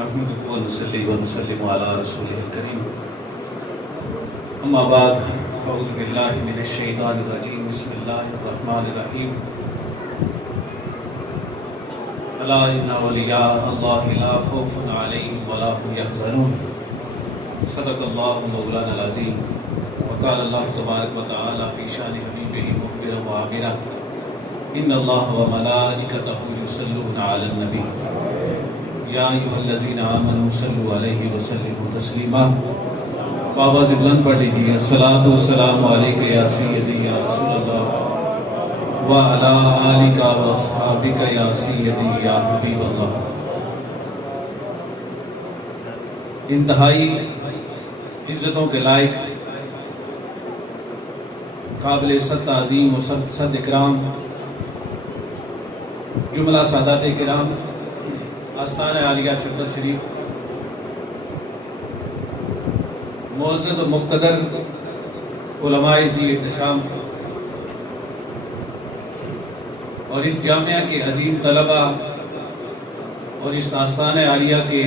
نحمده ونصلي ونسلم على رسوله الكريم أما بعد أعوذ بالله من الشيطان الرجيم بسم الله الرحمن الرحيم ألا إن أولياء الله لا خوف عليهم ولا هم يحزنون صدق الله مولانا العظيم وقال الله تبارك وتعالى في شأن حبيبه مخبرا وعامرا إن الله وملائكته يصلون على النبي یا ایھا الذین آمنوا صلوا علیہ وسلموا تسلیما. بابا سے بلند پڑھ لیجیے الصلاۃ والسلام علیک یا سیدی یا رسول اللہ وعلی آلک واصحابک یا سیدی یا حبیب اللہ. انتہائی عزتوں کے لائق قابل صد تعظیم و صد اکرام جملہ سادات کرام آستانہ عالیہ چھپر شریف معزز و مقتدر علماء ذی احتشام اور اس جامعہ کے عظیم طلباء اور اس آستانہ عالیہ کے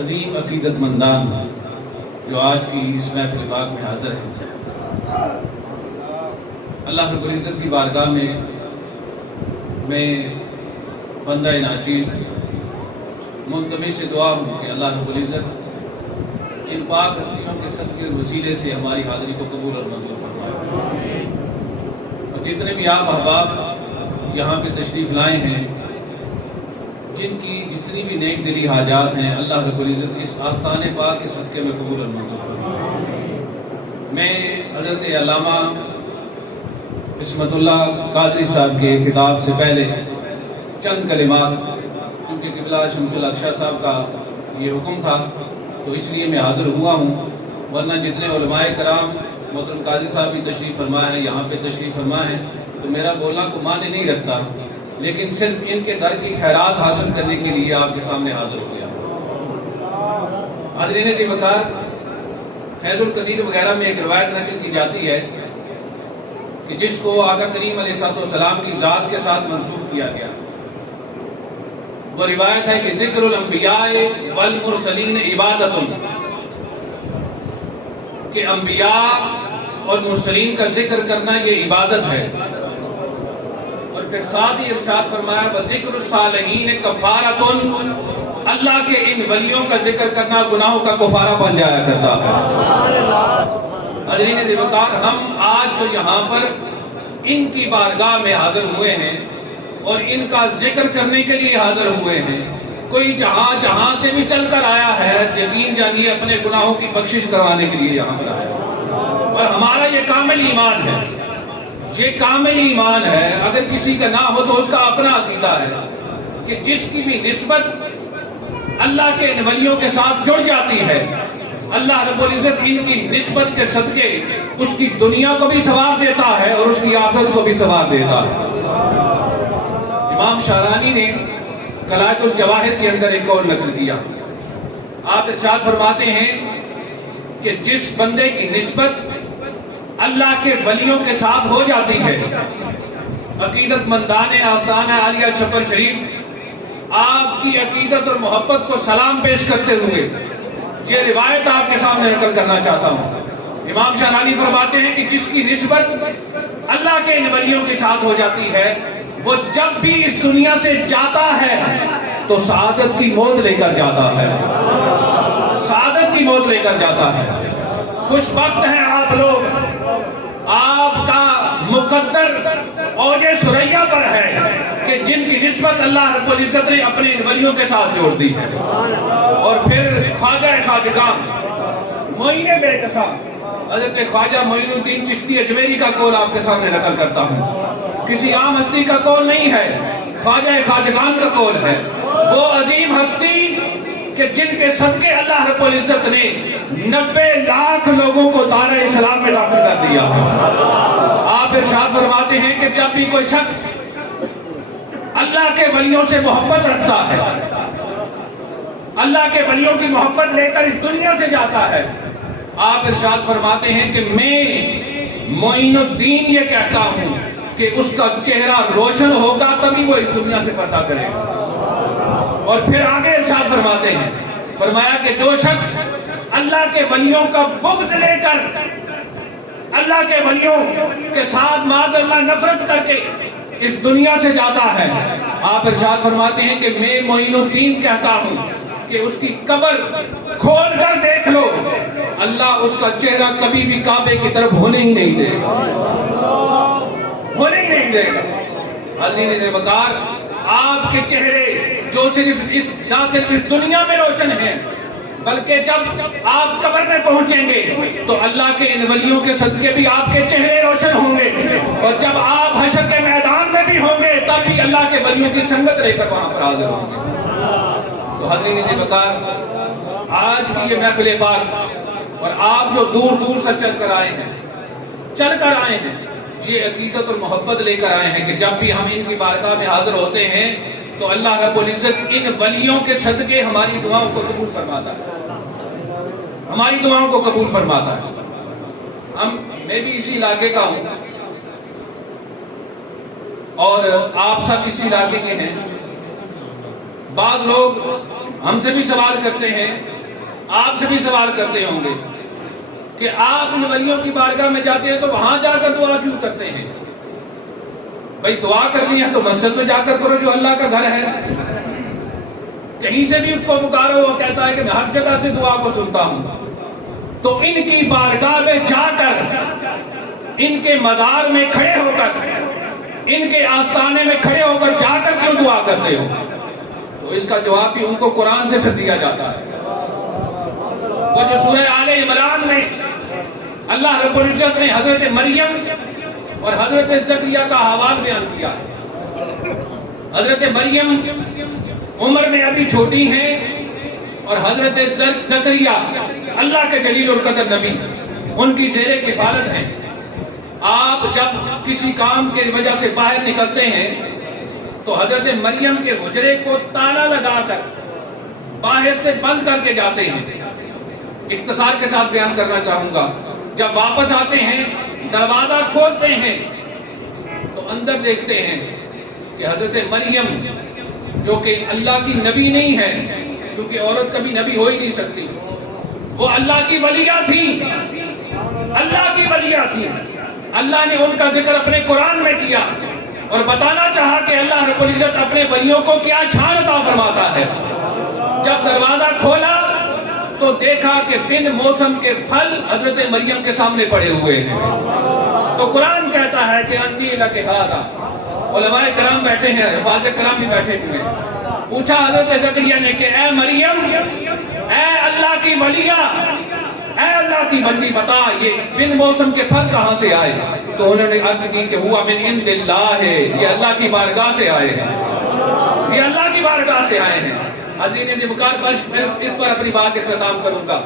عظیم عقیدت مندان جو آج کی اس محفل پاک میں حاضر ہیں، اللہ رب العزت کی بارگاہ میں بندہ ناچیز منتمس سے دعا ہوں کہ اللہ رب العزت ان پاک ہستیوں کے صدقے وسیلے سے ہماری حاضری کو قبول اور منظور فرمائے. اور جتنے بھی آپ احباب یہاں پہ تشریف لائے ہیں، جن کی جتنی بھی نیک دلی حاجات ہیں، اللہ رب العزت اس آستان پاک کے صدقے میں قبول اور منظور فرمائے. میں حضرت علامہ عصمت اللہ قادری صاحب کے خطاب سے پہلے چند کلمات، کیونکہ قبلہ شمس الحق شاہ صاحب کا یہ حکم تھا تو اس لیے میں حاضر ہوا ہوں، ورنہ جتنے علماء کرام محترم قاضی صاحب بھی تشریف فرما ہیں، یہاں پہ تشریف فرما ہیں، تو میرا بولنا کو معنی نہیں رکھتا، لیکن صرف ان کے در کی خیرات حاصل کرنے کے لیے آپ کے سامنے حاضر ہو گیا. حاضرین ذی وقار، فیض القدیر وغیرہ میں ایک روایت نقل کی جاتی ہے کہ جس کو آقا کریم علیہ السلام کی ذات کے ساتھ منسوب کیا گیا. وہ روایت ہے کہ ذکر الانبیاء والمرسلین عبادت، کہ انبیاء اور مرسلین کا ذکر کرنا یہ عبادت ہے. اور پھر ساتھ ہی ارشاد فرمایا وذکر الصالحین کفارۃ، اللہ کے ان ولیوں کا ذکر کرنا گناہوں کا کفارہ بن جایا کرتا ہے. حضرین ذی وقار، ہم آج جو یہاں پر ان کی بارگاہ میں حاضر ہوئے ہیں اور ان کا ذکر کرنے کے لیے حاضر ہوئے ہیں، کوئی جہاں سے بھی چل کر آیا ہے، یقین جانیے اپنے گناہوں کی بخشش کروانے کے لیے یہاں پر آیا. اور ہمارا یہ کامل ایمان ہے، یہ کامل ایمان ہے. اگر کسی کا نہ ہو تو اس کا اپنا عقیدہ ہے کہ جس کی بھی نسبت اللہ کے ان ولیوں کے ساتھ جڑ جاتی ہے، اللہ رب العزت ان کی نسبت کے صدقے اس کی دنیا کو بھی ثواب دیتا ہے اور اس کی آخرت کو بھی ثواب دیتا ہے. امام شارانی نے قلائد الجواہر کے اندر ایک قول نقل کیا. آپ ارشاد فرماتے ہیں کہ جس بندے کی نسبت اللہ کے ولیوں کے ساتھ ہو جاتی ہے، عقیدت مندان آستانہ عالیہ چھپر شریف آپ کی عقیدت اور محبت کو سلام پیش کرتے ہوئے یہ روایت آپ کے سامنے نقل کرنا چاہتا ہوں. امام شارانی فرماتے ہیں کہ جس کی نسبت اللہ کے ان ولیوں کے ساتھ ہو جاتی ہے، وہ جب بھی اس دنیا سے جاتا ہے تو سعادت کی موت لے کر جاتا ہے، سعادت کی موت لے کر جاتا ہے. خوش بخت ہیں آپ لوگ، آپ کا مقدر اوج ثریا پر ہے کہ جن کی نسبت اللہ رب العزت نے اپنے ان ولیوں کے ساتھ جوڑ دی ہے. اور پھر خواجہ خواجگان معین بے کساں حضرت خواجہ معین الدین چشتی اجمیری کا قول آپ کے سامنے نقل کرتا ہوں. کسی عام ہستی کا قول نہیں ہے، خواجہ خواجگان کا قول ہے. وہ عظیم ہستی کہ جن کے صدقے اللہ رب العزت نے 90 لاکھ لوگوں کو دار اسلام میں داخل کر دیا. آپ ارشاد فرماتے ہیں کہ جب بھی کوئی شخص اللہ کے ولیوں سے محبت رکھتا ہے، اللہ کے ولیوں کی محبت لے کر اس دنیا سے جاتا ہے، آپ ارشاد فرماتے ہیں کہ میں معین الدین یہ کہتا ہوں کہ اس کا چہرہ روشن ہوگا تبھی وہ اس دنیا سے پردہ کرے گا. اور پھر آگے ارشاد فرماتے ہیں، فرمایا کہ جو شخص اللہ کے ولیوں کا بغض لے کر، اللہ کے ولیوں کے ساتھ معاذ اللہ نفرت کر کے اس دنیا سے جاتا ہے، آپ ارشاد فرماتے ہیں کہ میں معین الدین کہتا ہوں کہ اس کی قبر کھول کر دیکھ لو، اللہ اس کا چہرہ کبھی بھی کعبے کی طرف ہونے ہی نہیں دے گا، ہونے ہی نہیں دے گا۔ حاضرین عزیز وقار، آپ کے چہرے جو نہ صرف اس دنیا میں روشن ہیں، بلکہ جب آپ قبر میں پہنچیں گے تو اللہ کے ان ولیوں کے صدقے بھی آپ کے چہرے روشن ہوں گے، اور جب آپ حشر کے میدان میں بھی ہوں گے تب بھی اللہ کے ولیوں کی سنگت لے کر وہاں پر حاضر ہوں گے۔ تو حاضرین عزیز وقار، آج کی یہ محفل پاک اور آپ جو دور دور سے چل کر آئے ہیں یہ عقیدت اور محبت لے کر آئے ہیں کہ جب بھی ہم ان کی بارگاہ میں حاضر ہوتے ہیں تو اللہ رب العزت ان ولیوں کے صدقے ہماری دعاؤں کو قبول فرماتا ہے، ہماری دعاؤں کو قبول فرماتا ہے۔ میں بھی اسی علاقے کا ہوں اور آپ سب اسی علاقے کے ہیں۔ بعض لوگ ہم سے بھی سوال کرتے ہیں، آپ سے بھی سوال کرتے ہوں گے کہ آپ ان ولیوں کی بارگاہ میں جاتے ہیں تو وہاں جا کر دعا کیوں کرتے ہیں؟ بھائی دعا کرنی ہے تو مسجد میں جا کر کرو جو اللہ کا گھر ہے، کہیں سے بھی اس کو پکارو، وہ کہتا ہے کہ میں ہر جگہ سے دعا کو سنتا ہوں۔ تو ان کی بارگاہ میں جا کر، ان کے مزار میں کھڑے ہو کر، ان کے آستانے میں کھڑے ہو کر جا کر کیوں دعا کرتے ہو؟ تو اس کا جواب بھی ان کو قرآن سے پھر دیا جاتا ہے۔ وہ جو سورہ آل عمران میں اللہ رب العزت نے حضرت مریم اور حضرت زکریا کا حوال بیان کیا، حضرت مریم عمر میں ابھی چھوٹی ہیں اور حضرت زکریا اللہ کے جلیل القدر نبی ان کی زیر کفالت ہیں۔ آپ جب کسی کام کی وجہ سے باہر نکلتے ہیں تو حضرت مریم کے حجرے کو تالا لگا کر باہر سے بند کر کے جاتے ہیں۔ اختصار کے ساتھ بیان کرنا چاہوں گا، جب واپس آتے ہیں دروازہ کھولتے ہیں تو اندر دیکھتے ہیں کہ حضرت مریم جو کہ اللہ کی نبی نہیں ہے، کیونکہ عورت کبھی نبی ہو ہی نہیں سکتی، وہ اللہ کی ولیہ تھی، اللہ کی ولیہ تھی۔ اللہ نے ان کا ذکر اپنے قرآن میں کیا اور بتانا چاہا کہ اللہ رب العزت اپنے ولیوں کو کیا شان عطا فرماتا ہے۔ جب دروازہ کھولا تو دیکھا کہ بن موسم کے پھل حضرت مریم کے سامنے پڑے ہوئے ہیں۔ تو قرآن کہتا ہے کہ انی لک ھذا، علماء کرام بیٹھے ہیں، حفاظ کرام بھی بیٹھے ہوئے ہیں۔ پوچھا حضرت زکریا نے کہ اے مریم، اے اللہ کی ولیہ، اے اللہ کی بندی، بتا یہ بن موسم کے پھل کہاں سے آئے؟ تو انہوں نے عرض کی کہ ہوا من عند اللہ ہے، یہ اللہ کی بارگاہ سے آئے ہیں، یہ اللہ کی بارگاہ سے آئے ہیں۔ حضرین عزیز وقار، بس میں اس پر اپنی بات اختتام کروں گا۔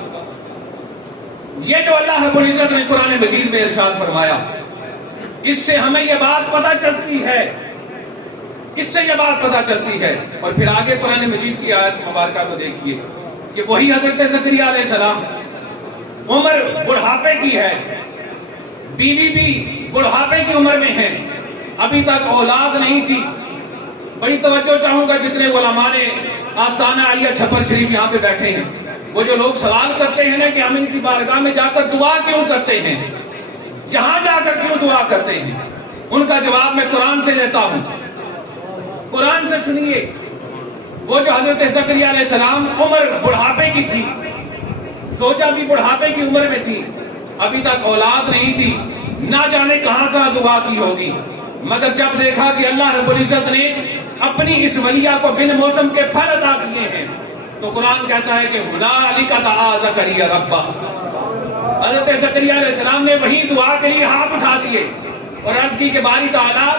یہ جو اللہ رب العزت نے قرآن مجید میں ارشاد فرمایا، اس سے ہمیں یہ بات پتہ چلتی ہے، اس سے یہ بات پتہ چلتی ہے۔ اور پھر آگے قرآن مجید کی آیت مبارکہ کو دیکھیے کہ وہی حضرت زکریا علیہ السلام، عمر بڑھاپے کی ہے، بیوی بھی بڑھاپے کی عمر میں ہے، ابھی تک اولاد نہیں تھی۔ بڑی توجہ چاہوں گا جتنے علماء نے آستانہ عالیہ چھپر شریف یہاں پہ بیٹھے ہیں، وہ جو لوگ سوال کرتے ہیں نا کہ ہم ان کی بارگاہ میں جا کر دعا کیوں کرتے ہیں، جہاں جا کر کیوں دعا کرتے ہیں، ان کا جواب میں قرآن سے لیتا ہوں۔ قرآن سے سنیے، وہ جو حضرت زکریا علیہ السلام عمر بڑھاپے کی تھی، سوچا بھی بڑھاپے کی عمر میں تھی، ابھی تک اولاد نہیں تھی، نہ جانے کہاں کہاں دعا کی ہوگی، مگر جب دیکھا کہ اللہ رب العزت نے اپنی اس ولیہ کو بن موسم کے پھل عطا کیے ہیں، تو قرآن کہتا ہے کہ ہنالک دعا زکریا ربہ، حضرت زکریا علیہ السلام نے وہی دعا کے لیے ہاتھ اٹھا دیے اور عرض کی کہ باری تعالیٰ،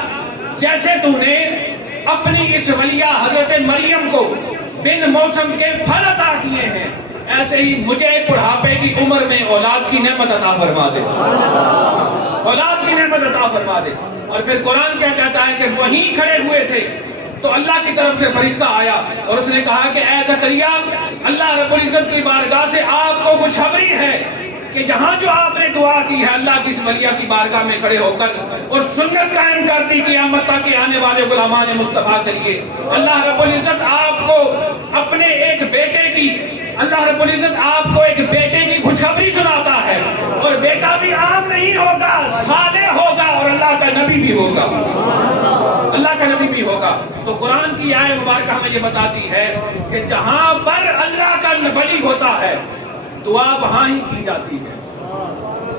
جیسے تو نے اپنی اس ولیہ حضرت مریم کو بن موسم کے پھل عطا کیے ہیں، ایسے ہی مجھے بڑھاپے کی عمر میں اولاد کی نعمت عطا فرما دے، اولاد کی نعمت عطا فرما دے۔ اور پھر قرآن کیا کہتا ہے کہ وہیں کھڑے ہوئے تھے تو اللہ کی طرف سے فرشتہ آیا اور اس نے کہا کہ اے زکریا، اللہ رب العزت کی بارگاہ سے آپ کو خوشخبری ہے کہ جہاں جو آپ نے دعا کی ہے اللہ کی اس ولیہ کی بارگاہ میں کھڑے ہو کر اور سنت قائم کر دی قیامت تک آنے والے غلامان مصطفیٰ کے لیے، اللہ رب العزت آپ کو اللہ رب العزت آپ کو ایک بیٹے کی خوشخبری سناتا ہے، اور بیٹا بھی عام نہیں ہوگا، صالح ہوگا، اور اللہ کا نبی بھی ہوگا، اللہ کا نبی بھی ہوگا۔ تو قرآن کی آیت مبارکہ ہمیں یہ بتاتی ہے کہ جہاں پر اللہ کا ولی ہوتا ہے دعا وہاں ہی کی جاتی ہے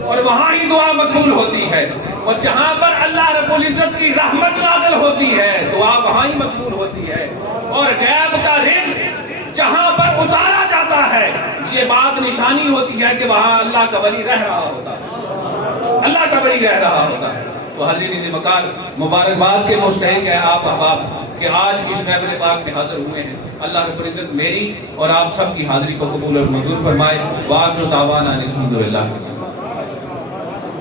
اور وہاں ہی دعا مقبول ہوتی ہے، اور جہاں پر اللہ رب العزت کی رحمت نازل ہوتی ہے دعا وہاں ہی مقبول ہوتی ہے، اور غیب کا رزق جہاں پر اتارا جاتا ہے یہ بات نشانی ہوتی ہے کہ وہاں اللہ کا ولی رہ رہا ہوتا ہے، اللہ کا ولی رہ رہا ہوتا ہے۔ تو حاضرین ذی مقام مبارکباد کے مستحق ہے آپ احباب کہ آج اس محفل پاک میں حاضر ہوئے ہیں۔ اللہ رب العزت میری اور آپ سب کی حاضری کو قبول اور منظور فرمائے۔ وآخر دعوانا الحمدللہ۔